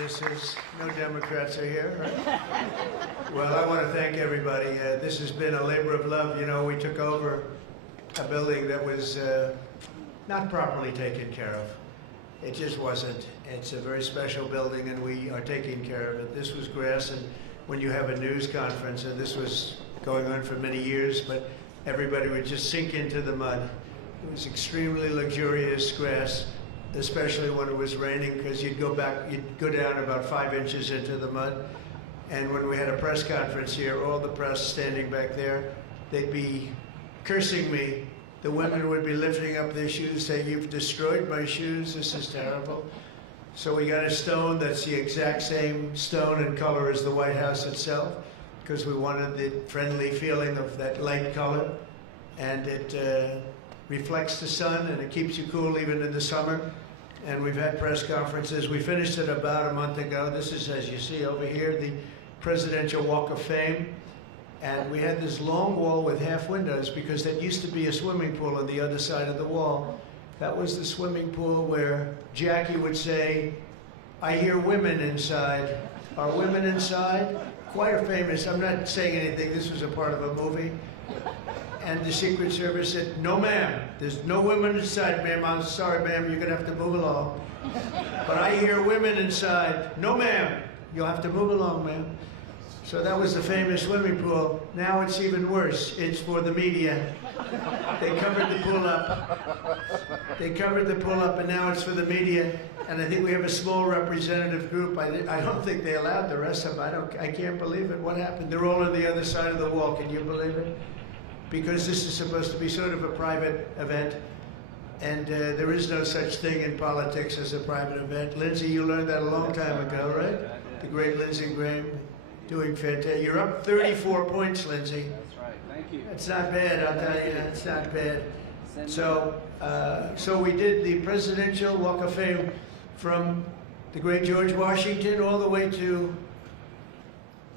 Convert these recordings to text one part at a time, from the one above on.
This is, no Democrats are here, right? Well, I want to thank everybody. This has been a labor of love. You know, we took over a building that was not properly taken care of. It just wasn't. It's a very special building, and we are taking care of it. This was grass, and when you have a news conference, and this was going on for many years, but everybody would just sink into the mud. It was extremely luxurious grass, especially when it was raining, because you'd go down about 5 inches into the mud. And when we had a press conference here, all the press standing back there, they'd be cursing me. The women would be lifting up their shoes, saying, "You've destroyed my shoes, this is terrible." So we got a stone that's the exact same stone and color as the White House itself, because we wanted the friendly feeling of that light color. And it reflects the sun, and it keeps you cool even in the summer. And we've had press conferences. We finished it about a month ago. This is, as you see over here, the Presidential Walk of Fame. And we had this long wall with half windows, because that used to be a swimming pool on the other side of the wall. That was the swimming pool where Jackie would say, "I hear women inside." Are women inside? Quite famous. I'm not saying anything. This was a part of a movie. And the Secret Service said, "No, ma'am. There's no women inside, ma'am. I'm sorry, ma'am. You're going to have to move along." "But I hear women inside." "No, ma'am. You'll have to move along, ma'am." So that was the famous swimming pool. Now it's even worse. It's for the media. They covered the pool up. They covered the pool up, and now it's for the media. And I think we have a small representative group. I don't think they allowed the rest of them. I can't believe it. What happened? They're all on the other side of the wall. Can you believe it? Because this is supposed to be sort of a private event. And there is no such thing in politics as a private event. Lindsey, you learned that a long time ago, right? The great Lindsey Graham. Doing fantastic. You're up 34 points, Lindsey. That's right. Thank you. It's not bad, I'll tell you. It's not bad. So we did the Presidential Walk of Fame from the great George Washington all the way to,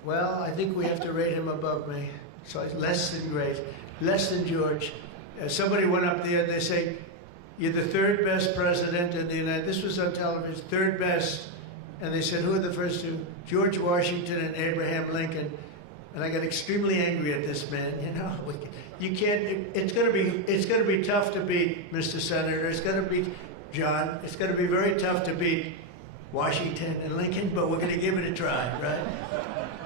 well, I think we have to rate him above me. So it's less than great, less than George. Somebody went up there and they say, "You're the third best president in the United States." This was on television, third best. And they said, "Who are the first two?" "George Washington and Abraham Lincoln." And I got extremely angry at this man. You know, you can't. It's going to be tough to beat, Mr. Senator. It's going to be John. It's going to be very tough to beat Washington and Lincoln, but we're going to give it a try, right?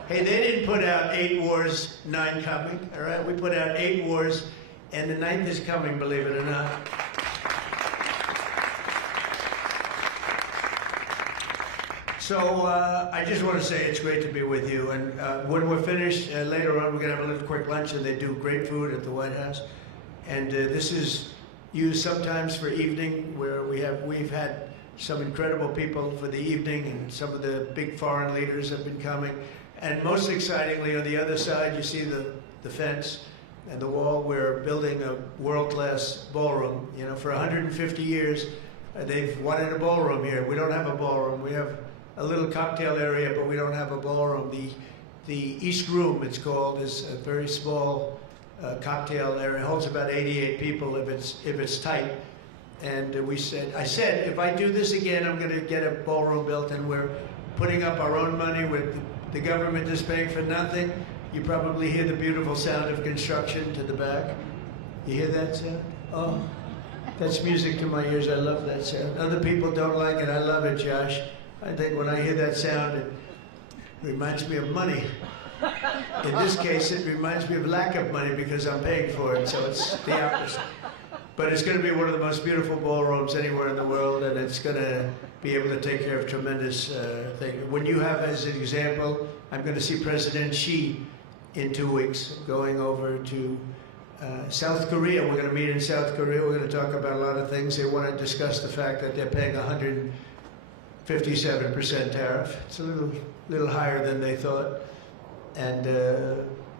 Hey, they didn't put out 8 wars, 9 coming. All right, we put out 8 wars, and the 9th is coming. Believe it or not. So I just want to say it's great to be with you. And when we're finished later on, we're going to have a little quick lunch, and they do great food at the White House. And this is used sometimes for evening, where we've had some incredible people for the evening, and some of the big foreign leaders have been coming. And most excitingly, on the other side, you see the fence and the wall. We're building a world-class ballroom. You know, for 150 years, they've wanted a ballroom here. We don't have a ballroom. We have a little cocktail area, but we don't have a ballroom. The East Room, it's called, is a very small cocktail area. It holds about 88 people if it's tight. And I said, if I do this again, I'm going to get a ballroom built, and we're putting up our own money. With the government is paying for nothing. You probably hear the beautiful sound of construction to the back. You hear that sound? Oh, that's music to my ears. I love that sound. Other people don't like it. I love it, Josh. I think when I hear that sound, it reminds me of money. In this case, it reminds me of lack of money, because I'm paying for it, so it's the opposite. But it's going to be one of the most beautiful ballrooms anywhere in the world, and it's going to be able to take care of tremendous things. When you have, as an example, I'm going to see President Xi in 2 weeks, going over to South Korea. We're going to meet in South Korea. We're going to talk about a lot of things. They want to discuss the fact that they're paying 157% tariff. It's a little higher than they thought. And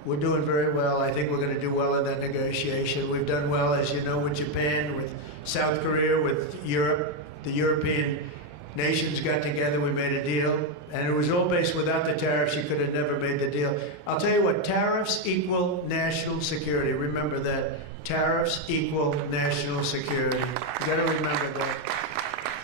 we're doing very well. I think we're going to do well in that negotiation. We've done well, as you know, with Japan, with South Korea, with Europe. The European nations got together, we made a deal. And it was all based without the tariffs. You could have never made the deal. I'll tell you what, tariffs equal national security. Remember that. Tariffs equal national security. You got to remember that.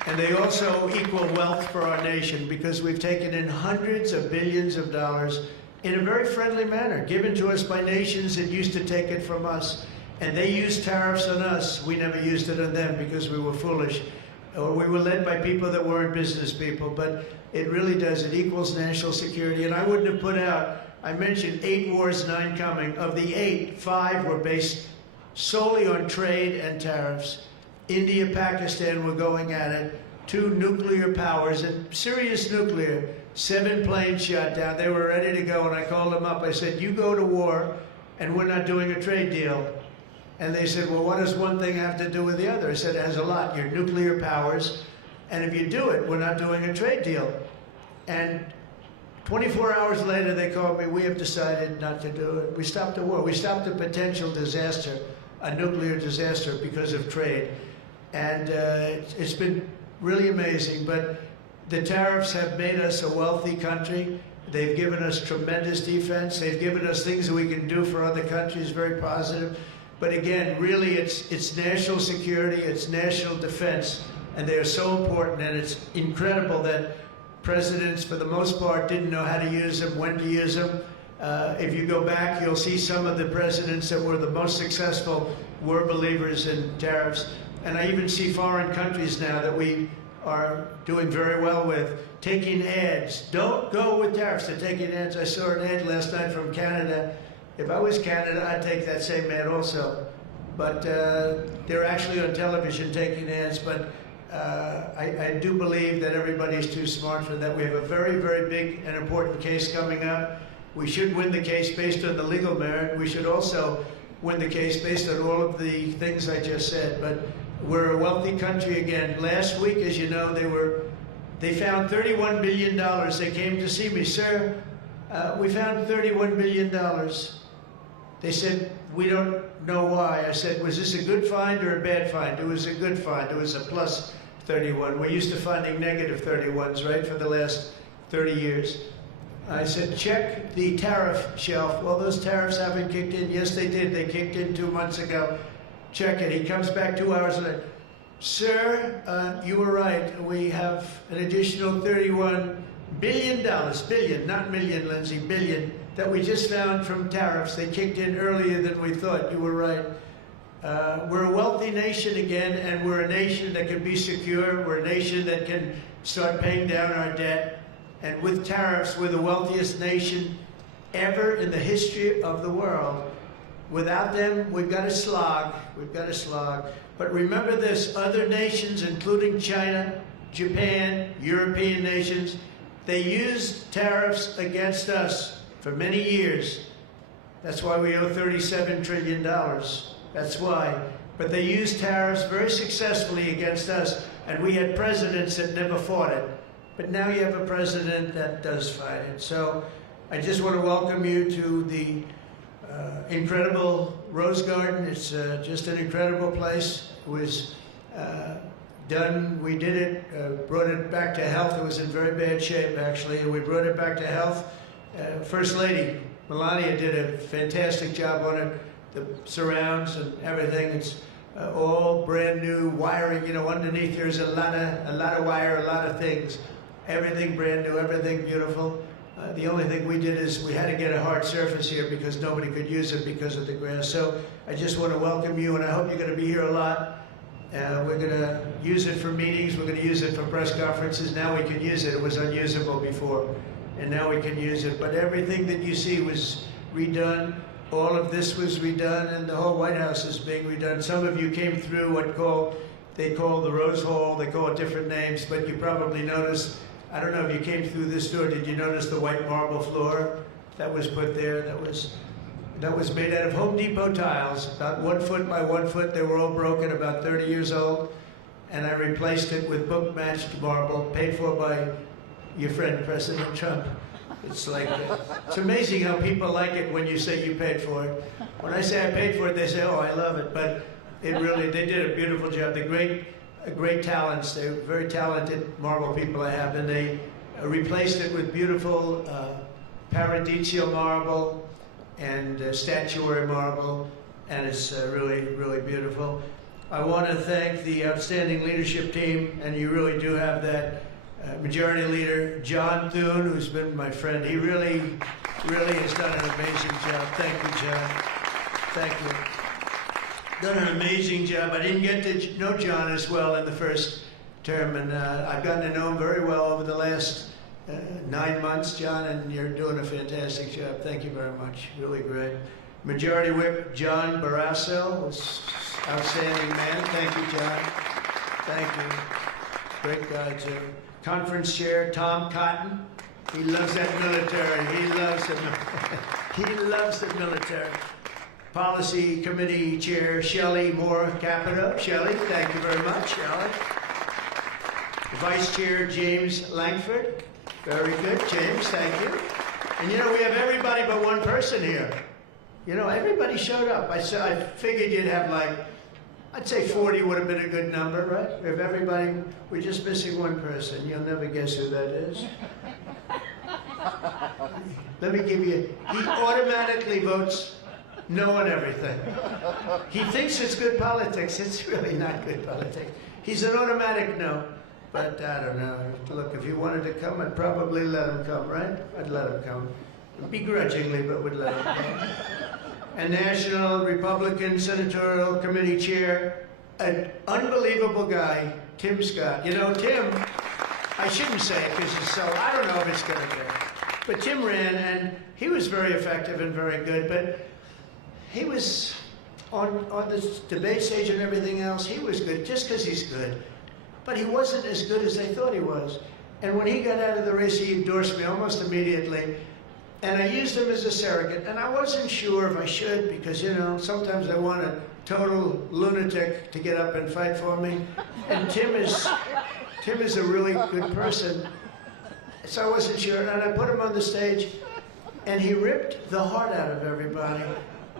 And they also equal wealth for our nation because we've taken in hundreds of billions of dollars in a very friendly manner, given to us by nations that used to take it from us. And they used tariffs on us. We never used it on them because we were foolish. Or we were led by people that weren't business people. But it really does. It equals national security. And I wouldn't have put out, I mentioned 8 wars, 9 coming. Of the 8, 5 were based solely on trade and tariffs. India, Pakistan were going at it. 2 nuclear powers, and serious nuclear. 7 planes shot down. They were ready to go, and I called them up. I said, you go to war, and we're not doing a trade deal. And they said, well, what does one thing have to do with the other? I said, it has a lot. You're nuclear powers, and if you do it, we're not doing a trade deal. And 24 hours later, they called me, we have decided not to do it. We stopped the war. We stopped a potential disaster, a nuclear disaster, because of trade. And it's been really amazing, but the tariffs have made us a wealthy country. They've given us tremendous defense. They've given us things that we can do for other countries, very positive. But again, really, it's national security, it's national defense, and they are so important, and it's incredible that presidents, for the most part, didn't know how to use them, when to use them. If you go back, you'll see some of the presidents that were the most successful were believers in tariffs. And I even see foreign countries now that we are doing very well with, taking ads. Don't go with tariffs. They're taking ads. I saw an ad last night from Canada. If I was Canada, I'd take that same ad also. But they're actually on television taking ads. But I do believe that everybody's too smart for that. We have a very, very big and important case coming up. We should win the case based on the legal merit. We should also win the case based on all of the things I just said. But we're a wealthy country again. Last week, as you know, they found $31 billion. They came to see me, sir, we found $31 billion. They said, we don't know why. I said, was this a good find or a bad find? It was a good find. It was a plus 31. We're used to finding negative 31s, right, for the last 30 years. I said, check the tariff shelf. Well, those tariffs haven't kicked in. Yes, they did. They kicked in 2 months ago. Check it. He comes back 2 hours later. Sir, you were right. We have an additional $31 billion, billion, not million, Lindsay, billion, that we just found from tariffs. They kicked in earlier than we thought. You were right. We're a wealthy nation again, and we're a nation that can be secure. We're a nation that can start paying down our debt. And with tariffs, we're the wealthiest nation ever in the history of the world. Without them, we've got to slog. We've got to slog. But remember this, other nations, including China, Japan, European nations, they used tariffs against us for many years. That's why we owe $37 trillion. That's why. But they used tariffs very successfully against us, and we had presidents that never fought it. But now you have a president that does fight it. So I just want to welcome you to the incredible Rose Garden. It's just an incredible place. It was done, we did it, brought it back to health. It was in very bad shape, actually, and we brought it back to health. First Lady Melania did a fantastic job on it. The surrounds and everything, it's all brand new wiring. You know, underneath there's a lot of wire, a lot of things. Everything brand new, everything beautiful. The only thing we did is we had to get a hard surface here because nobody could use it because of the grass. So I just want to welcome you, and I hope you're going to be here a lot. We're going to use it for meetings. We're going to use it for press conferences. Now we can use it. It was unusable before, and now we can use it. But everything that you see was redone. All of this was redone, and the whole White House is being redone. Some of you came through what they call the Rose Hall. They call it different names, but you probably noticed, I don't know if you came through this door, did you notice the white marble floor that was put there? That was made out of Home Depot tiles, about 1 foot by 1 foot. They were all broken, about 30 years old. And I replaced it with book-matched marble, paid for by your friend, President Trump. It's like, it's amazing how people like it when you say you paid for it. When I say I paid for it, they say, oh, I love it. But it really, they did a beautiful job. They're great talents. They're very talented marble people I have. And they replaced it with beautiful paradisial marble and statuary marble. And it's really, really beautiful. I want to thank the outstanding leadership team, and you really do have that Majority Leader John Thune, who's been my friend. He really has done an amazing job. Thank you, John. Thank you. Done an amazing job. I didn't get to know John as well in the first term, and I've gotten to know him very well over the last 9 months, John, and you're doing a fantastic job. Thank you very much. Really great. Majority Whip John Barrasso was outstanding man. Thank you, John. Thank you. Great guy, too. Conference Chair Tom Cotton. He loves that military. He loves the he loves the military. Policy Committee Chair Shelley Moore Capito. Shelley, thank you very much, Shelley. Vice Chair James Langford. Very good, James, thank you. And you know, we have everybody but one person here. You know, everybody showed up. I figured you'd have like, I'd say 40 would have been a good number, right? If everybody, we're just missing one person. You'll never guess who that is. Let me give you, he automatically votes no on everything. He thinks it's good politics. It's really not good politics. He's an automatic no. But I don't know. Look, if he wanted to come, I'd probably let him come, right? I'd let him come. Begrudgingly, but would let him come. And National Republican Senatorial Committee Chair, an unbelievable guy, Tim Scott. You know, Tim, I shouldn't say it because it's so, I don't know if it's going to be. But Tim ran, and he was very effective and very good, but he was on the debate stage and everything else, he was good just because he's good. But he wasn't as good as they thought he was. And when he got out of the race, he endorsed me almost immediately. And I used him as a surrogate. And I wasn't sure if I should because, you know, sometimes I want a total lunatic to get up and fight for me. And Tim is a really good person. So I wasn't sure. And I put him on the stage, and he ripped the heart out of everybody.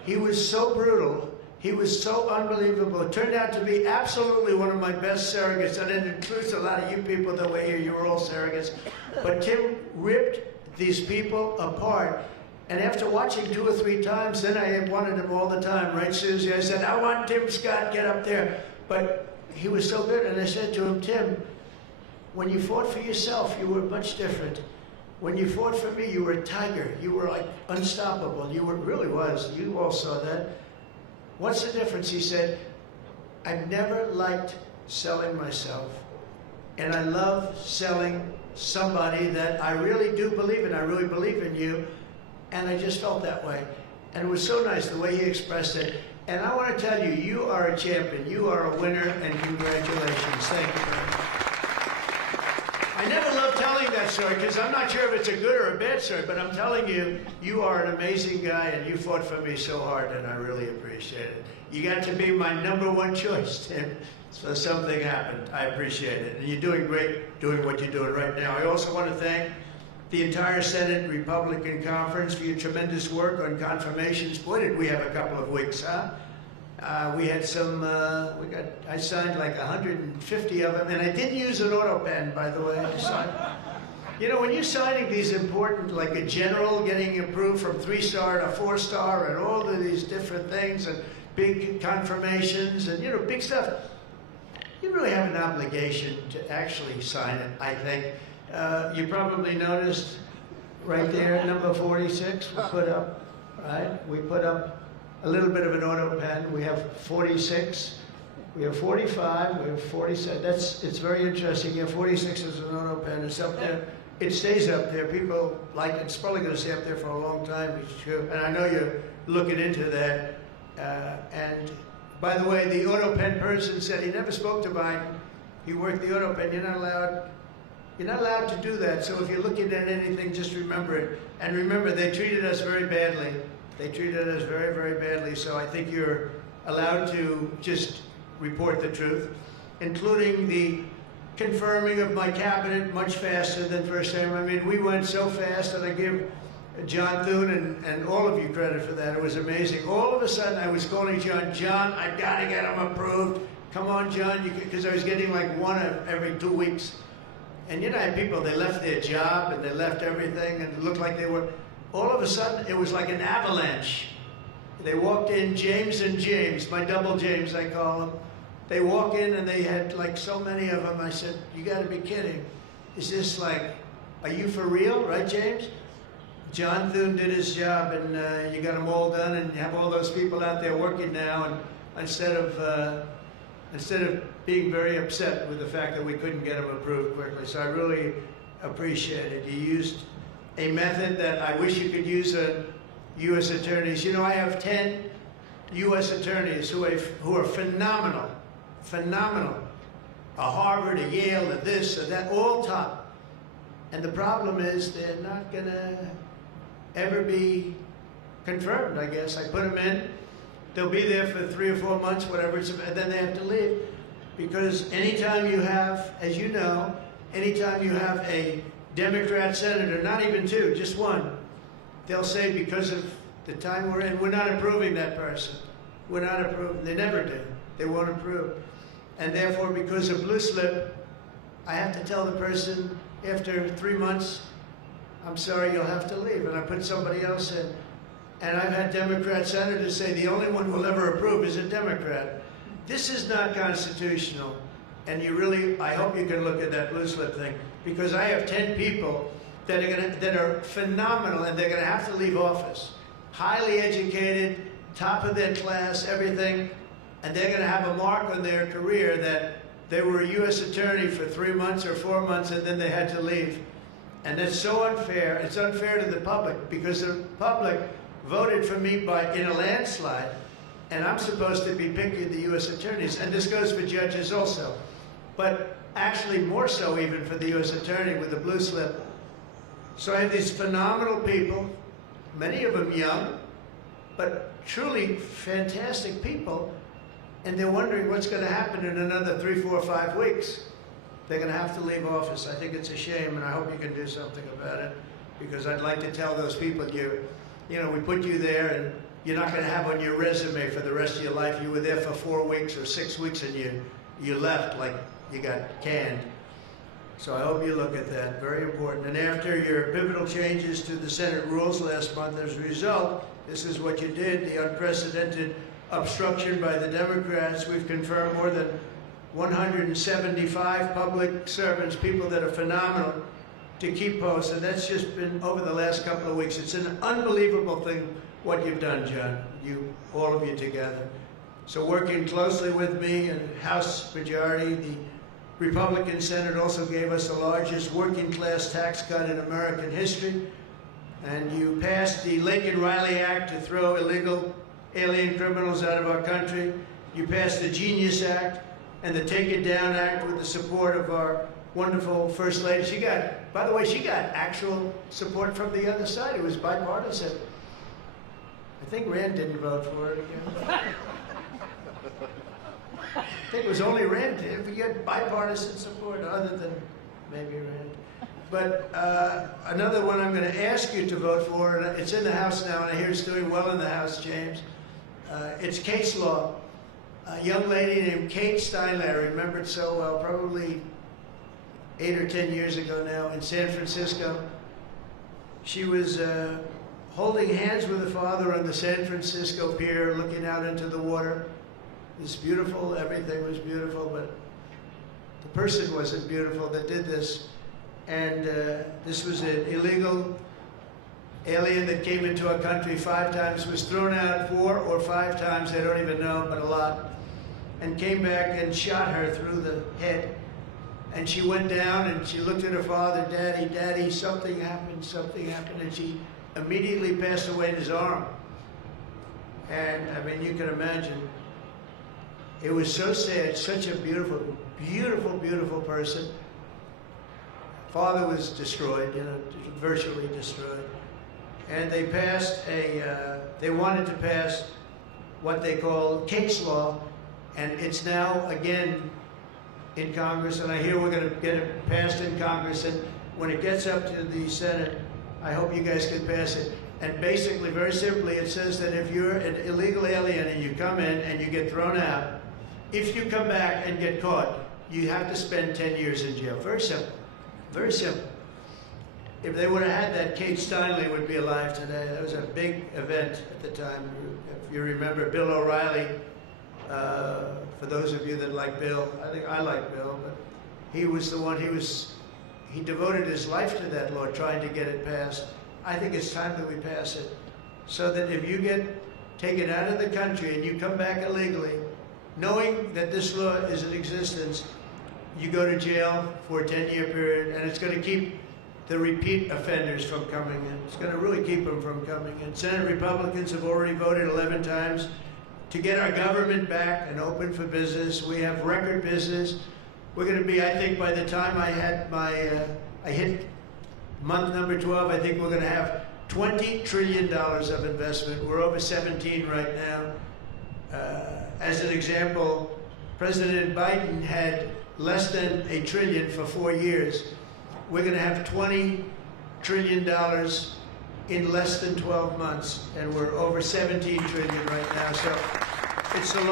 He was so brutal. He was so unbelievable. It turned out to be absolutely one of my best surrogates, and it includes a lot of you people that were here. You were all surrogates. But Tim ripped these people apart. And after watching 2 or 3 times, then I wanted him all the time, right, Susie? I said, I want Tim Scott, get up there. But he was so good, and I said to him, Tim, when you fought for yourself, you were much different. When you fought for me, you were a tiger. You were like unstoppable. You were, really was. You all saw that. What's the difference? He said, I've never liked selling myself, and I love selling somebody that I really do believe in. I really believe in you, and I just felt that way. And it was so nice the way he expressed it. And I want to tell you, you are a champion. You are a winner, and congratulations. Thank you very much. I never love telling that story because I'm not sure if it's a good or a bad story, but I'm telling you, you are an amazing guy, and you fought for me so hard, and I really appreciate it. You got to be my #1 choice, Tim. So something happened. I appreciate it. And you're doing great doing what you're doing right now. I also want to thank the entire Senate Republican Conference for your tremendous work on confirmations. Boy, did we have a couple of weeks, huh? We had some, I signed like 150 of them, and I didn't use an auto pen, by the way. I signed. You know, when you're signing these important, like a general getting approved from 3-star to 4-star and all of these different things and big confirmations and, you know, big stuff, you really have an obligation to actually sign it, I think. You probably noticed right there, number 46, we put up, right? We put up a little bit of an auto pen. We have 46, we have 45, we have 47. It's very interesting. You have 46 as an auto pen. It's up there. It stays up there. People like it. It's probably going to stay up there for a long time. It's true. And I know you're looking into that. And by the way, the auto pen person said he never spoke to Biden. He worked the auto pen. You're not allowed to do that. So if you're looking at anything, just remember it. And remember, they treated us very badly. They treated us very, very badly, so I think you're allowed to just report the truth, including the confirming of my cabinet much faster than first time. I mean, we went so fast, and I give John Thune and all of you credit for that. It was amazing. All of a sudden, I was calling John, I gotta get him approved. Come on, John, because I was getting like one every 2 weeks. And you know, I had people, they left their job, and they left everything, and it looked like they were... All of a sudden, it was like an avalanche. They walked in, James and James, my double James, I call him. They walk in and they had like so many of them. I said, you got to be kidding. Is this like, are you for real, right, James? John Thune did his job, and you got them all done, and you have all those people out there working now, and instead of being very upset with the fact that we couldn't get them approved quickly. So I really appreciate it. You used a method that I wish you could use on U.S. attorneys. You know, I have 10 U.S. attorneys who are phenomenal, phenomenal. A Harvard, a Yale, a this, a that, all top. And the problem is they're not going to ever be confirmed, I guess. I put them in. They'll be there for 3 or 4 months, whatever, and then they have to leave. Because anytime you have, as you know, anytime you have a Democrat senator, not even 2, just 1, they'll say because of the time we're in, we're not approving that person. We're not approving. They never do. They won't approve. And therefore, because of blue slip, I have to tell the person after 3 months, I'm sorry, you'll have to leave. And I put somebody else in. And I've had Democrat senators say the only one who will ever approve is a Democrat. This is not constitutional. And you really, I hope you can look at that blue slip thing, because I have 10 people that are phenomenal, and they're going to have to leave office. Highly educated, top of their class, everything, and they're going to have a mark on their career that they were a U.S. attorney for 3 months or 4 months, and then they had to leave. And that's so unfair. It's unfair to the public, because the public voted for me in a landslide, and I'm supposed to be picking the U.S. attorneys. And this goes for judges also, but actually more so even for the U.S. attorney with the blue slip. So I have these phenomenal people, many of them young, but truly fantastic people, and they're wondering what's going to happen in another 3, 4, 5 weeks. They're going to have to leave office. I think it's a shame, and I hope you can do something about it, because I'd like to tell those people, you know, we put you there, and you're not going to have on your resume for the rest of your life, you were there for 4 weeks or 6 weeks, and you left like you got canned. So I hope you look at that. Very important. And after your pivotal changes to the Senate rules last month, as a result, this is what you did, the unprecedented obstruction by the Democrats. We've confirmed more than 175 public servants, people that are phenomenal, to keep posts, and that's just been over the last couple of weeks. It's an unbelievable thing what you've done, John, all of you together. So working closely with me and House Majority, the Republican Senate also gave us the largest working class tax cut in American history, and you passed the Lincoln Riley Act to throw illegal alien criminals out of our country. You passed the Genius Act and the Take It Down Act with the support of our wonderful First Lady. She got, by the way, she got actual support from the other side. It was bipartisan. I think Rand didn't vote for it again. I think it was only Rand did. We get bipartisan support other than maybe Rand. But another one I'm going to ask you to vote for, and it's in the House now, and I hear it's doing well in the House, James. It's case law. A young lady named Kate Steinle, I remember it so well, probably 8 or 10 years ago now, in San Francisco. She was holding hands with her father on the San Francisco pier, looking out into the water. It was beautiful, everything was beautiful, but the person wasn't beautiful that did this. And this was an illegal alien that came into our country 5 times, was thrown out 4 or 5 times, I don't even know, but a lot, and came back and shot her through the head. And she went down and she looked at her father, Daddy, Daddy, something happened, and she immediately passed away in his arm. And I mean, you can imagine, it was so sad, such a beautiful, beautiful, beautiful person. Father was destroyed, you know, virtually destroyed. And they passed they wanted to pass what they call case law, and it's now again in Congress, and I hear we're going to get it passed in Congress, and when it gets up to the Senate, I hope you guys can pass it. And basically, very simply, it says that if you're an illegal alien and you come in and you get thrown out, if you come back and get caught, you have to spend 10 years in jail. Very simple. Very simple. If they would have had that, Kate Steinle would be alive today. That was a big event at the time. If you remember, Bill O'Reilly, For those of you that like Bill, I think I like Bill, but he was the one, he devoted his life to that law, trying to get it passed. I think it's time that we pass it, so that if you get taken out of the country and you come back illegally, knowing that this law is in existence, you go to jail for a 10-year period, and it's going to keep the repeat offenders from coming in. It's going to really keep them from coming in. Senate Republicans have already voted 11 times to get our government back and open for business. We have record business. We're going to be, I think, by the time I hit month number 12, I think we're going to have $20 trillion of investment. We're over 17 right now. As an example, President Biden had less than $1 trillion for 4 years. We're going to have $20 trillion in less than 12 months, and we're over 17 trillion right now. So it's the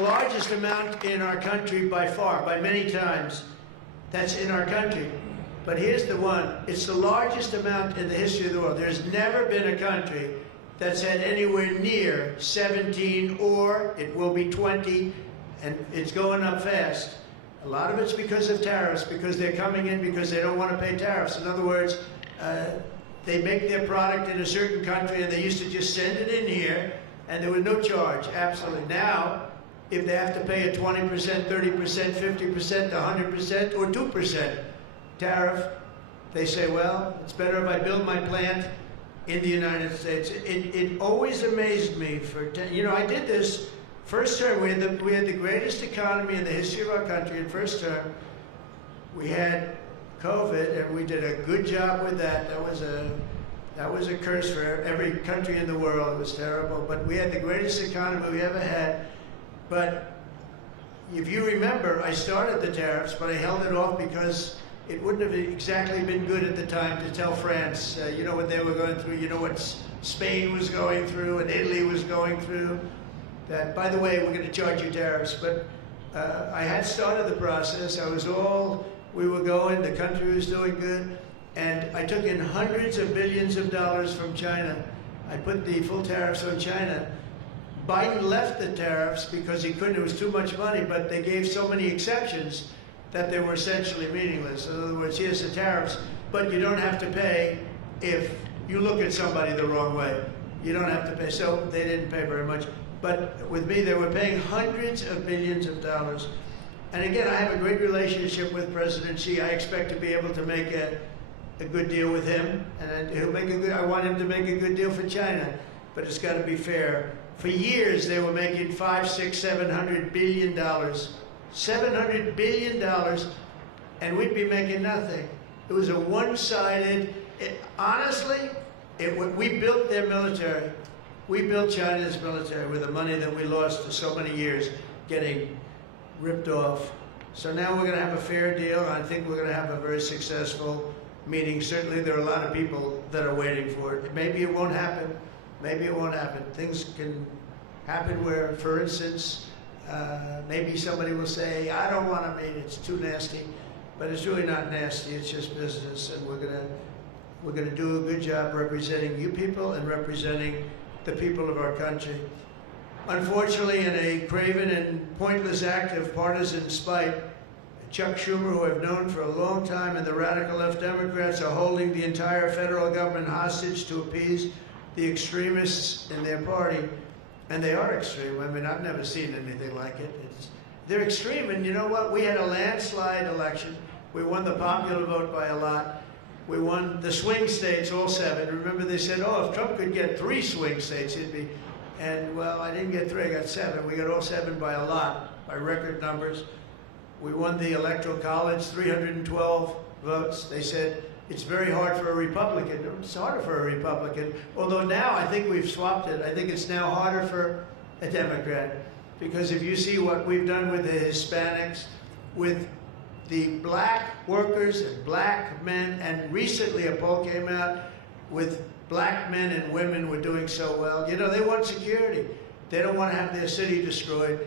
largest amount in our country by far, by many times. That's in our country. But here's the one. It's the largest amount in the history of the world. There's never been a country that's had anywhere near 17, or it will be 20, and it's going up fast. A lot of it's because of tariffs, because they're coming in because they don't want to pay tariffs. In other words, they make their product in a certain country, and they used to just send it in here, and there was no charge, absolutely. Now, if they have to pay a 20%, 30%, 50%, 100%, or 2% tariff, they say, well, it's better if I build my plant in the United States. It always amazed me I did this first term. We had the greatest economy in the history of our country in first term. We had COVID, and we did a good job with that. That was a curse for every country in the world. It was terrible. But we had the greatest economy we ever had. But if you remember, I started the tariffs, but I held it off because it wouldn't have exactly been good at the time to tell France, you know what they were going through, you know what Spain was going through, and Italy was going through. That, by the way, we're going to charge you tariffs. But I had started the process. We were going, the country was doing good, and I took in hundreds of billions of dollars from China. I put the full tariffs on China. Biden left the tariffs because he couldn't, it was too much money, but they gave so many exceptions that they were essentially meaningless. In other words, here's the tariffs, but you don't have to pay if you look at somebody the wrong way. You don't have to pay, so they didn't pay very much. But with me, they were paying hundreds of billions of dollars. And again, I have a great relationship with President Xi. I expect to be able to make a good deal with him, and I want him to make a good deal for China, but it's got to be fair. For years, they were making $500, $600, $700 billion. $700 billion, and we'd be making nothing. It was a one-sided, honestly, we built their military. We built China's military with the money that we lost for so many years getting ripped off. So now we're going to have a fair deal, and I think we're going to have a very successful meeting. Certainly there are a lot of people that are waiting for it. Maybe it won't happen. Maybe it won't happen. Things can happen where, for instance, maybe somebody will say, I don't want to meet, it's too nasty. But it's really not nasty, it's just business, and we're gonna do a good job representing you people and representing the people of our country. Unfortunately, in a craven and pointless act of partisan spite, Chuck Schumer, who I've known for a long time, and the radical left Democrats are holding the entire federal government hostage to appease the extremists in their party. And they are extreme. I mean, I've never seen anything like it. They're extreme, and you know what? We had a landslide election. We won the popular vote by a lot. We won the swing states, all 7. Remember, they said, oh, if Trump could get 3 swing states, he'd be... And, well, I didn't get 3, I got 7. We got all 7 by a lot, by record numbers. We won the Electoral College, 312 votes. They said, it's very hard for a Republican. It's harder for a Republican. Although now I think we've swapped it. I think it's now harder for a Democrat. Because if you see what we've done with the Hispanics, with the black workers and black men, and recently a poll came out with black men and women were doing so well. You know, they want security. They don't want to have their city destroyed.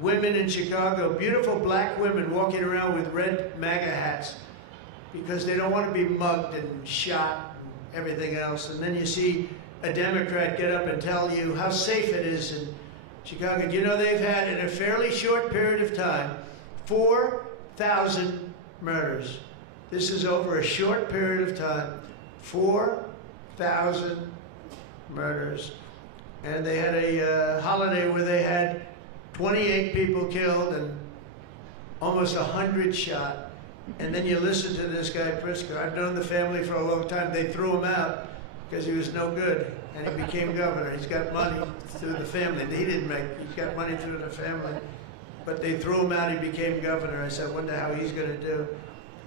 Women in Chicago, beautiful black women walking around with red MAGA hats because they don't want to be mugged and shot and everything else. And then you see a Democrat get up and tell you how safe it is Chicago. Do you know they've had, in a fairly short period of time, 4,000 murders? This is over a short period of time. 4,000 murders. And they had a holiday where they had 28 people killed and almost 100 shot. And then you listen to this guy, Pritzker. I've known the family for a long time. They threw him out because he was no good, and he became governor. He's got money through the family. He didn't make, he's got money through the family. But they threw him out, he became governor. I said, I wonder how he's going to do.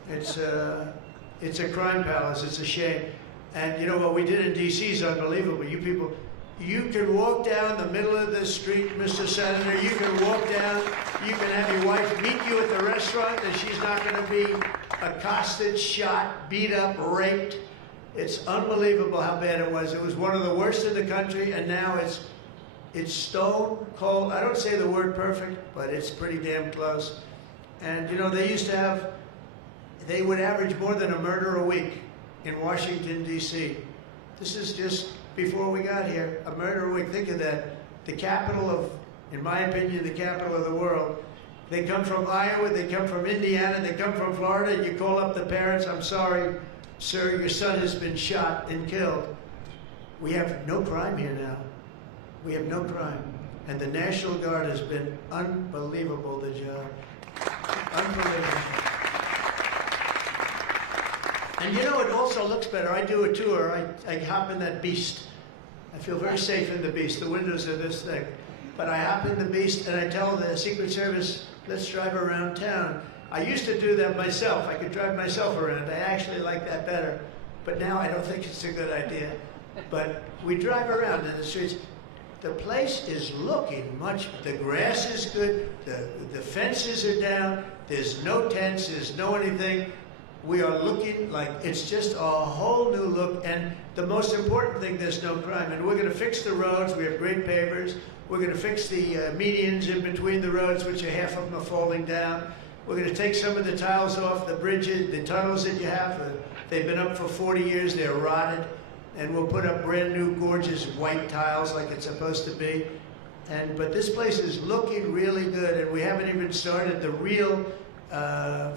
It's a crime palace, it's a shame. And you know what we did in D.C. is unbelievable. You people, you can walk down the middle of the street, Mr. Senator, you can walk down, you can have your wife meet you at the restaurant and she's not going to be accosted, shot, beat up, raped. It's unbelievable how bad it was. It was one of the worst in the country, and now it's stone cold. I don't say the word perfect, but it's pretty damn close. And you know, they used to have, they would average more than a murder a week in Washington, D.C. This is just before we got here, a murder a week. Think of that. The capital of, in my opinion, the capital of the world. They come from Iowa, they come from Indiana, they come from Florida, and you call up the parents, I'm sorry, sir, your son has been shot and killed. We have no crime here now. We have no crime. And the National Guard has been unbelievable, the job. Unbelievable. And you know, it also looks better. I do a tour, I hop in that beast. I feel very safe in the beast. The windows are this thick. But I hop in the beast and I tell the Secret Service, let's drive around town. I used to do that myself. I could drive myself around. I actually like that better. But now I don't think it's a good idea. But we drive around in the streets. The place is looking much, the grass is good, the fences are down, there's no tents, there's no anything. We are looking like it's just a whole new look. And the most important thing, there's no crime. And we're going to fix the roads. We have great pavers. We're going to fix the medians in between the roads, which are half of them are falling down. We're going to take some of the tiles off the bridges, the tunnels that you have. They've been up for 40 years. They're rotted. And we'll put up brand new, gorgeous white tiles like it's supposed to be. But this place is looking really good. And we haven't even started the real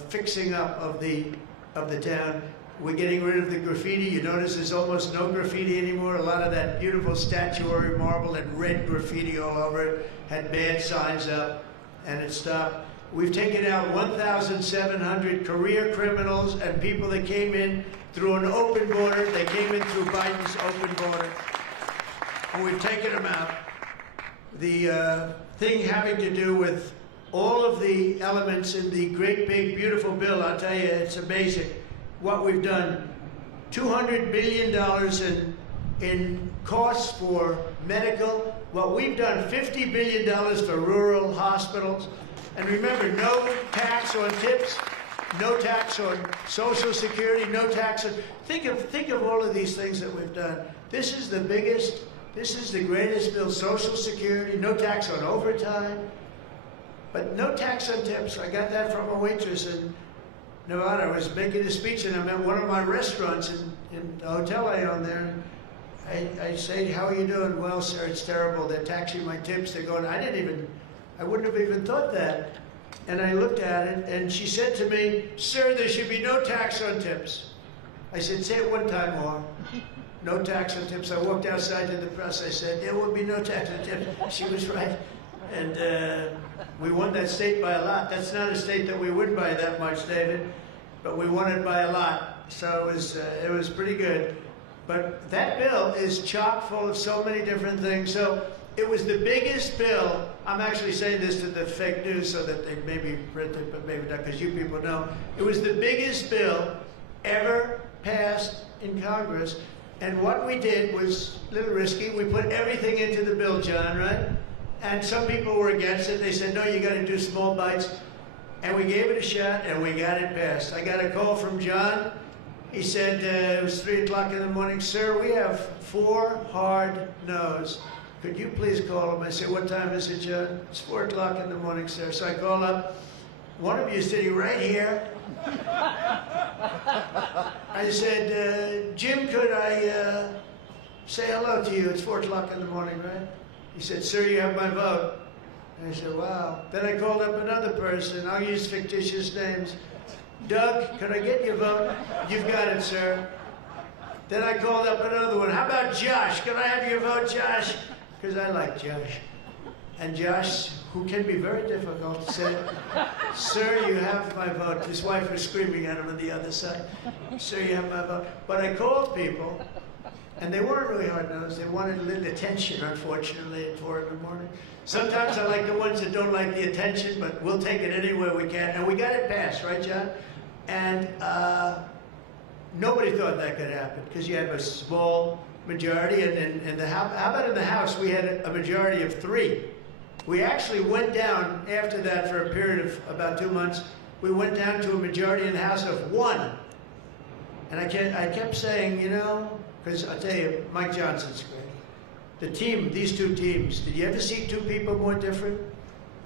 fixing up of the town. We're getting rid of the graffiti. You notice there's almost no graffiti anymore. A lot of that beautiful statuary marble and red graffiti all over it had bad signs up, and it stopped. We've taken out 1,700 career criminals and people that came in through an open border. They came in through Biden's open border, and we've taken them out. The thing having to do with all of the elements in the great big beautiful bill, I'll tell you, it's amazing what we've done. $200 billion in costs for medical. What we've done, $50 billion for rural hospitals. And remember, no tax on tips, no tax on Social Security, no tax on, think of all of these things that we've done. This is the biggest, this is the greatest bill. Social Security, no tax on overtime, but no tax on tips. I got that from a waitress in Nevada. I was making a speech and I'm at one of my restaurants in the hotel I own there. I say, how are you doing? Well, sir, it's terrible. They're taxing my tips. They're going, I wouldn't have even thought that. And I looked at it and she said to me, sir, there should be no tax on tips. I said, say it one time more. No tax on tips. I walked outside to the press. I said, there will be no tax on tips. She was right. And we won that state by a lot. That's not a state that we win by that much, David, but we won it by a lot. So it was pretty good. But that bill is chock full of so many different things. So it was the biggest bill. I'm actually saying this to the fake news so that they maybe print it, but maybe not, because you people know. It was the biggest bill ever passed in Congress. And what we did was a little risky. We put everything into the bill, John, right? And some people were against it. They said, no, you got to do small bites. And we gave it a shot, and we got it passed. I got a call from John. He said, it was 3 o'clock in the morning. Sir, we have 4 hard no's. Could you please call him? I said, what time is it, John? It's 4 o'clock in the morning, sir. So I call up. One of you is sitting right here. I said, Jim, could I say hello to you? It's 4 o'clock in the morning, right? He said, "Sir, you have my vote." And I said, "Wow." Then I called up another person. I'll use fictitious names. "Doug, can I get your vote?" "You've got it, sir." Then I called up another one. "How about Josh? Can I have your vote, Josh?" Because I like Josh. And Josh, who can be very difficult, said, "Sir, you have my vote." His wife was screaming at him on the other side. "Sir, you have my vote." But I called people, and they weren't really hard-nosed. They wanted a little attention, unfortunately, at 4 in the morning. Sometimes I like the ones that don't like the attention, but we'll take it anywhere we can. And we got it passed, right, John? And nobody thought that could happen, because you have a small majority. And in the House, how about in the House, we had a majority of 3. We actually went down, after that, for a period of about 2 months, we went down to a majority in the House of 1. And I kept saying, you know, because I'll tell you, Mike Johnson's great. The team, these 2 teams, did you ever see 2 people more different?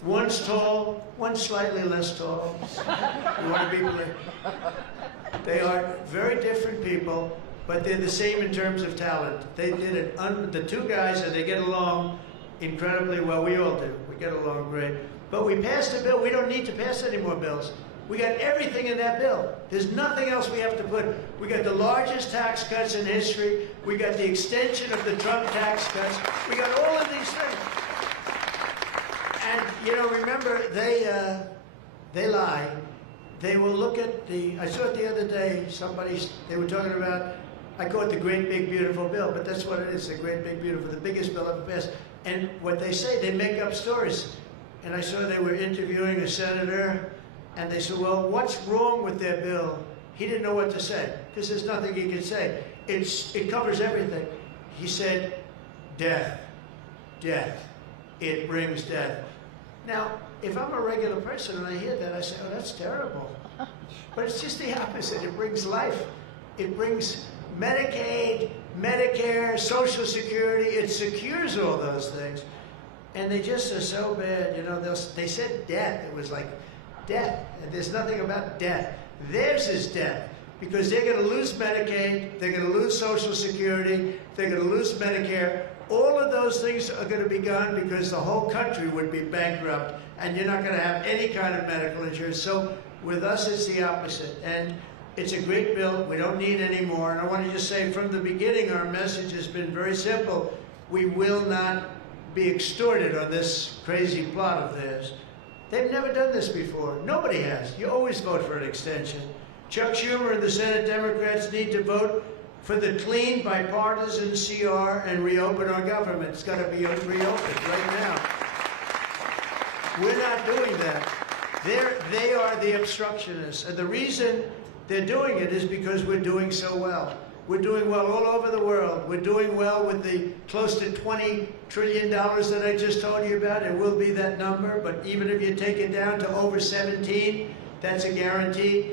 One's tall, one's slightly less tall. You want to be clear? They are very different people, but they're the same in terms of talent. They did it, the 2 guys, and they get along incredibly well. We all do. We get along great. But we passed a bill. We don't need to pass any more bills. We got everything in that bill. There's nothing else we have to put. We got the largest tax cuts in history. We got the extension of the Trump tax cuts. We got all of these things. And, you know, remember, they lie. They will look at I saw it the other day, they were talking about, I call it the great big beautiful bill, but that's what it is, the great big beautiful, the biggest bill ever passed. And what they say, they make up stories. And I saw they were interviewing a senator, and they said, "Well, what's wrong with their bill?" He didn't know what to say, because there's nothing he could say. It covers everything. He said, "Death, death, it brings death." Now, if I'm a regular person and I hear that, I say, "Oh, that's terrible." But it's just the opposite. It brings life. It brings Medicaid, Medicare, Social Security. It secures all those things. And they just are so bad. You know, they said death. It was like death. And there's nothing about death. Theirs is death. Because they're going to lose Medicaid. They're going to lose Social Security. They're going to lose Medicare. All of those things are going to be gone because the whole country would be bankrupt. And you're not going to have any kind of medical insurance. So with us, it's the opposite. And it's a great bill. We don't need any more. And I want to just say from the beginning, our message has been very simple. We will not be extorted on this crazy plot of theirs. They've never done this before. Nobody has. You always vote for an extension. Chuck Schumer and the Senate Democrats need to vote for the clean, bipartisan CR and reopen our government. It's got to be reopened right now. We're not doing that. They are the obstructionists. And the reason they're doing it is because we're doing so well. We're doing well all over the world. We're doing well with the close to $20 trillion that I just told you about. It will be that number, but even if you take it down to over 17, that's a guarantee.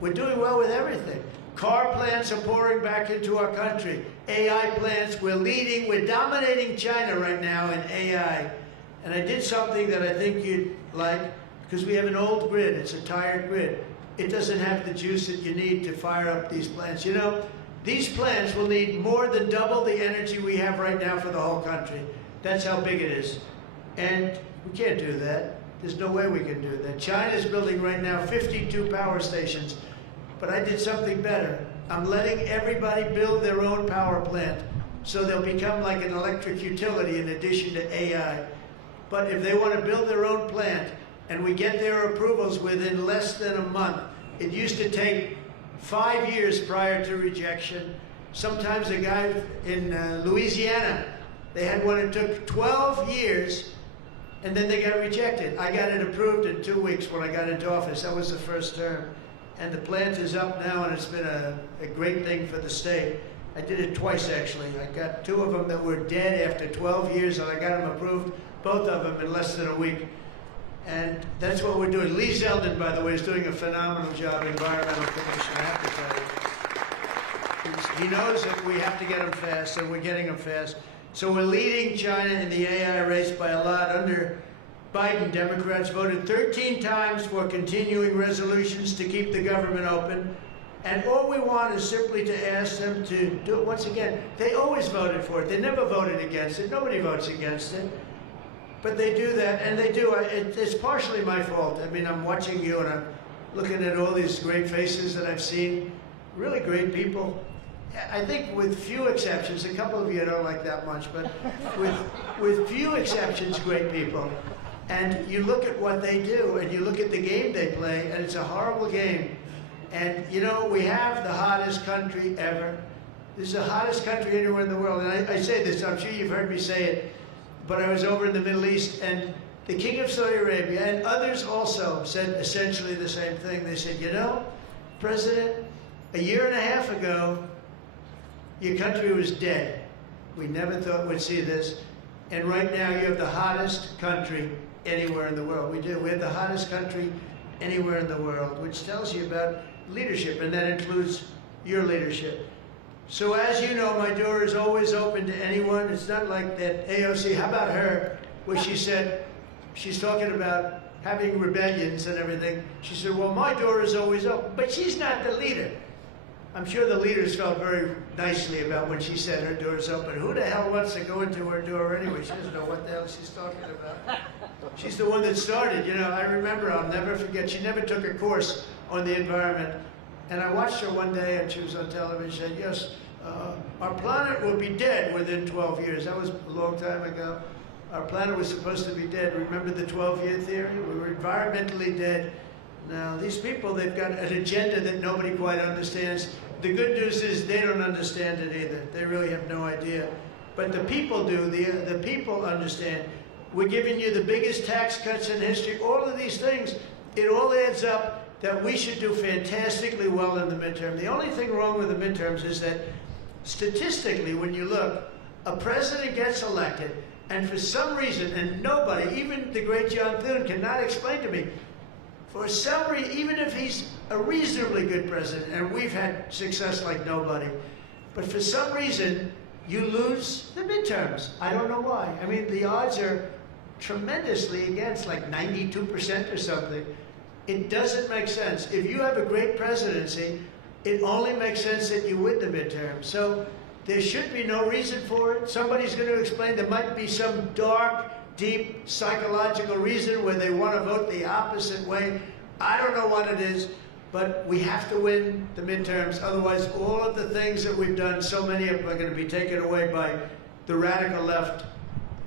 We're doing well with everything. Car plants are pouring back into our country. AI plants, we're leading, we're dominating China right now in AI. And I did something that I think you'd like, because we have an old grid. It's a tired grid. It doesn't have the juice that you need to fire up these plants. You know, these plants will need more than double the energy we have right now for the whole country. That's how big it is. And we can't do that. There's no way we can do that. China's building right now 52 power stations. But I did something better. I'm letting everybody build their own power plant, so they'll become like an electric utility in addition to AI. But if they want to build their own plant, and we get their approvals within less than a month, it used to take 5 years prior to rejection. Sometimes a guy in Louisiana, they had one that took 12 years, and then they got rejected. I got it approved in 2 weeks when I got into office. That was the first term. And the plant is up now, and it's been a great thing for the state. I did it twice, actually. I got 2 of them that were dead after 12 years, and I got them approved, both of them, in less than a week. And that's what we're doing. Lee Zeldin, by the way, is doing a phenomenal job, Environmental Commission, I have to tell you. He knows that we have to get them fast, and we're getting them fast. So we're leading China in the AI race by a lot. Under Biden, Democrats voted 13 times for continuing resolutions to keep the government open. And all we want is simply to ask them to do it once again. They always voted for it. They never voted against it. Nobody votes against it. But they do that, and they do. It's partially my fault. I mean, I'm watching you, and I'm looking at all these great faces that I've seen. Really great people. I think with few exceptions, a couple of you I don't like that much, but with few exceptions, great people. And you look at what they do, and you look at the game they play, and it's a horrible game. And, you know, we have the hottest country ever. This is the hottest country anywhere in the world. And I say this, I'm sure you've heard me say it, but I was over in the Middle East, and the King of Saudi Arabia and others also said essentially the same thing. They said, you know, President, a year and a half ago, your country was dead. We never thought we'd see this. And right now, you have the hottest country anywhere in the world. We do. We have the hottest country anywhere in the world, which tells you about leadership, and that includes your leadership. So as you know, my door is always open to anyone. It's not like that AOC, how about her, where she said, she's talking about having rebellions and everything. She said, well, my door is always open. But she's not the leader. I'm sure the leaders felt very nicely about when she said her door is open. Who the hell wants to go into her door anyway? She doesn't know what the hell she's talking about. She's the one that started. You know, I remember, I'll never forget, she never took a course on the environment. And I watched her one day, and she was on television. She said, yes, our planet will be dead within 12 years. That was a long time ago. Our planet was supposed to be dead. Remember the 12-year theory? We were environmentally dead. Now, these people, they've got an agenda that nobody quite understands. The good news is they don't understand it either. They really have no idea. But the people do. The people understand. We're giving you the biggest tax cuts in history. All of these things, it all adds up that we should do fantastically well in the midterm. The only thing wrong with the midterms is that statistically, when you look, a president gets elected, and for some reason, and nobody, even the great John Thune, cannot explain to me, for some reason, even if he's a reasonably good president, and we've had success like nobody, but for some reason, you lose the midterms. I don't know why. I mean, the odds are tremendously against, like 92% or something. It doesn't make sense. If you have a great presidency, it only makes sense that you win the midterm. So there should be no reason for it. Somebody's going to explain there might be some dark, deep psychological reason where they want to vote the opposite way. I don't know what it is, but we have to win the midterms. Otherwise, all of the things that we've done, so many of them are going to be taken away by the radical left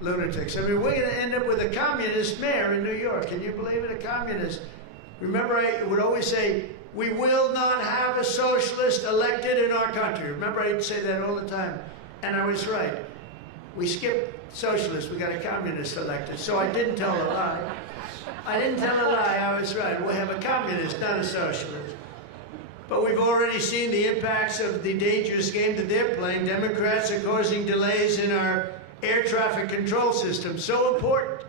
lunatics. I mean, we're going to end up with a communist mayor in New York. Can you believe it? A communist. Remember, I would always say, we will not have a socialist elected in our country. Remember, I'd say that all the time. And I was right. We skipped socialists. We got a communist elected. So I didn't tell a lie. I didn't tell a lie. I was right. We'll have a communist, not a socialist. But we've already seen the impacts of the dangerous game that they're playing. Democrats are causing delays in our air traffic control system. So important.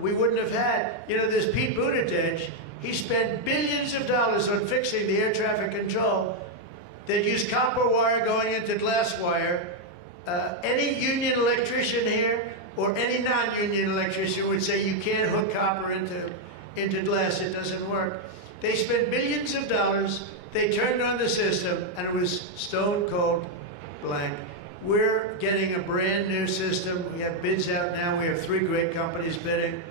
We wouldn't have had, you know, this Pete Buttigieg. He spent billions of dollars on fixing the air traffic control. They'd use copper wire going into glass wire. Any union electrician here or any non-union electrician would say you can't hook copper into glass. It doesn't work. They spent billions of dollars. They turned on the system, and it was stone cold blank. We're getting a brand new system. We have bids out now. We have 3 great companies bidding.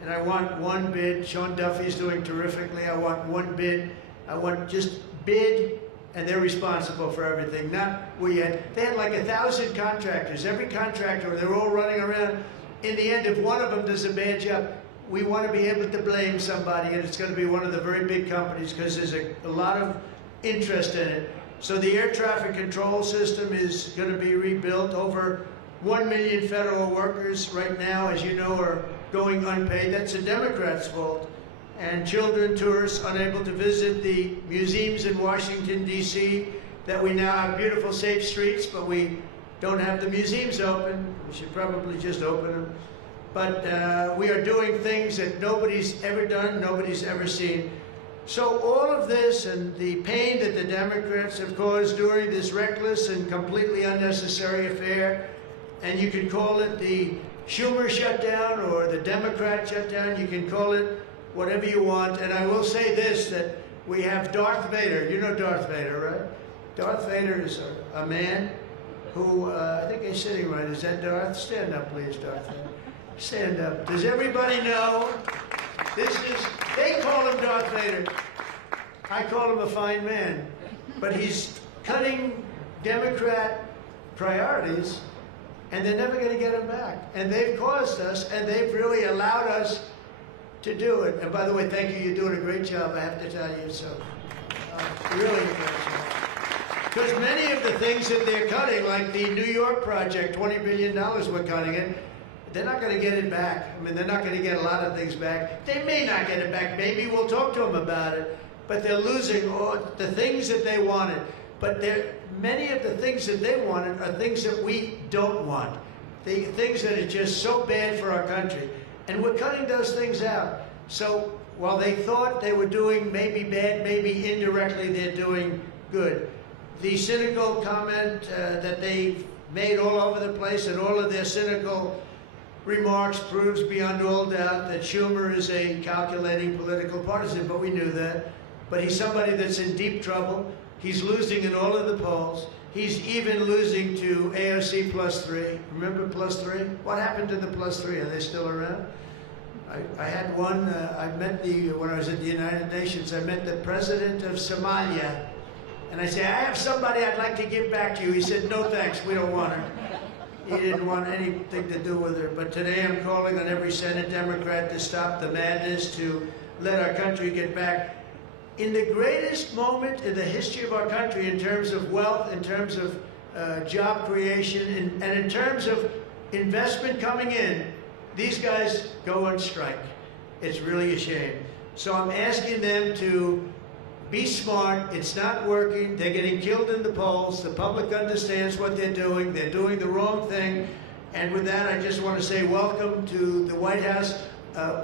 And I want one bid. Sean Duffy's doing terrifically. I want one bid. I want just bid, and they're responsible for everything. Not we had. They had like 1,000 contractors. Every contractor, they're all running around. In the end, if one of them does a bad job, we want to be able to blame somebody, and it's going to be one of the very big companies because there's a lot of interest in it. So the air traffic control system is going to be rebuilt. Over 1 million federal workers right now, as you know, are going unpaid. That's a Democrat's fault. And children, tourists, unable to visit the museums in Washington, D.C., that we now have beautiful, safe streets, but we don't have the museums open. We should probably just open them. But we are doing things that nobody's ever done, nobody's ever seen. So all of this and the pain that the Democrats have caused during this reckless and completely unnecessary affair, and you can call it the Schumer shutdown or the Democrat shutdown, you can call it whatever you want. And I will say this, that we have Darth Vader. You know Darth Vader, right? Darth Vader is a man who, I think he's sitting right. Is that Darth? Stand up, please, Darth Vader. Stand up. Does everybody know? They call him Darth Vader. I call him a fine man. But he's cutting Democrat priorities, and they're never going to get him back. And they've caused us, and they've really allowed us to do it. And by the way, thank you. You're doing a great job, I have to tell you. So, really a great job. Because many of the things that they're cutting, like the New York project, $20 billion we're cutting it, they're not going to get it back. I mean, they're not going to get a lot of things back. They may not get it back. Maybe we'll talk to them about it. But they're losing all the things that they wanted. But many of the things that they wanted are things that we don't want. The things that are just so bad for our country. And we're cutting those things out. So while they thought they were doing maybe bad, maybe indirectly they're doing good. The cynical comment that they've made all over the place, and all of their cynical remarks proves beyond all doubt that Schumer is a calculating political partisan, but we knew that. But he's somebody that's in deep trouble. He's losing in all of the polls. He's even losing to AOC +3. Remember +3? What happened to the +3? Are they still around? I had one, when I was at the United Nations, I met the president of Somalia. And I said, I have somebody I'd like to give back to you. He said, no thanks, we don't want her. He didn't want anything to do with her. But today I'm calling on every Senate Democrat to stop the madness, to let our country get back. In the greatest moment in the history of our country, in terms of wealth, in terms of job creation, and in terms of investment coming in, these guys go on strike. It's really a shame. So I'm asking them to be smart. It's not working. They're getting killed in the polls. The public understands what they're doing. They're doing the wrong thing. And with that, I just want to say welcome to the White House.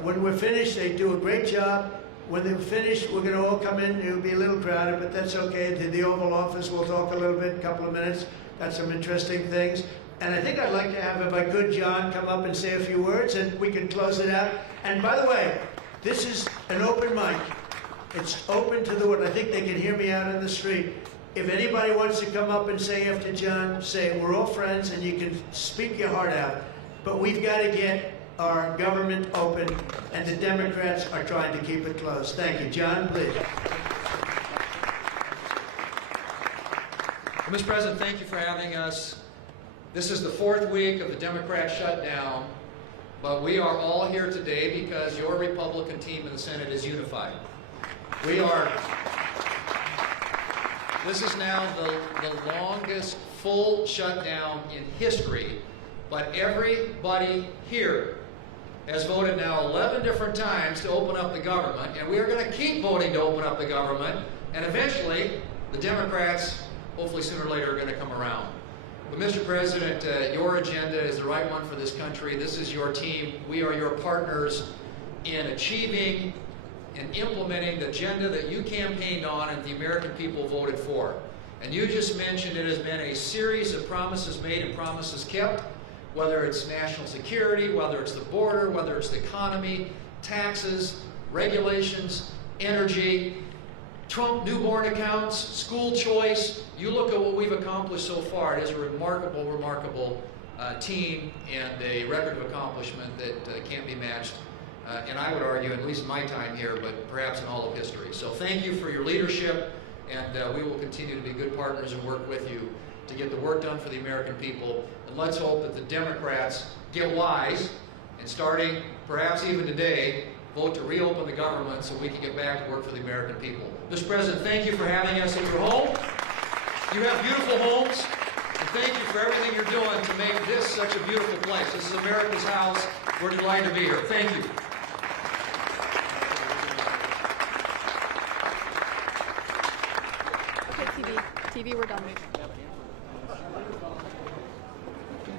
When we're finished, they do a great job. When they're finished, we're going to all come in. It'll be a little crowded, but that's okay. To the Oval Office, we'll talk a little bit, a couple of minutes. Got some interesting things. And I think I'd like to have, if I could, John, come up and say a few words, and we can close it out. And by the way, this is an open mic. It's open to the world. I think they can hear me out on the street. If anybody wants to come up and say after John, say we're all friends, and you can speak your heart out. But we've got to get our government open, and the Democrats are trying to keep it closed. Thank you. John, please. Well, Mr. President, thank you for having us. This is the 4th week of the Democrat shutdown, but we are all here today because your Republican team in the Senate is unified. This is now the longest full shutdown in history, but everybody here has voted now 11 different times to open up the government, and we are going to keep voting to open up the government, and eventually the Democrats, hopefully sooner or later, are going to come around. But Mr. President, your agenda is the right one for this country. This is your team. We are your partners in achieving and implementing the agenda that you campaigned on and the American people voted for. And you just mentioned it has been a series of promises made and promises kept, whether it's national security, whether it's the border, whether it's the economy, taxes, regulations, energy, Trump newborn accounts, school choice. You look at what we've accomplished so far. It is a remarkable, remarkable team and a record of accomplishment that can't be matched. And I would argue, at least in my time here, but perhaps in all of history. So thank you for your leadership, and we will continue to be good partners and work with you to get the work done for the American people. And let's hope that the Democrats get wise, and starting perhaps even today, vote to reopen the government so we can get back to work for the American people. Mr. President, thank you for having us at your home. You have beautiful homes, and thank you for everything you're doing to make this such a beautiful place. This is America's house. We're delighted to be here. Thank you. Okay, TV, we're done.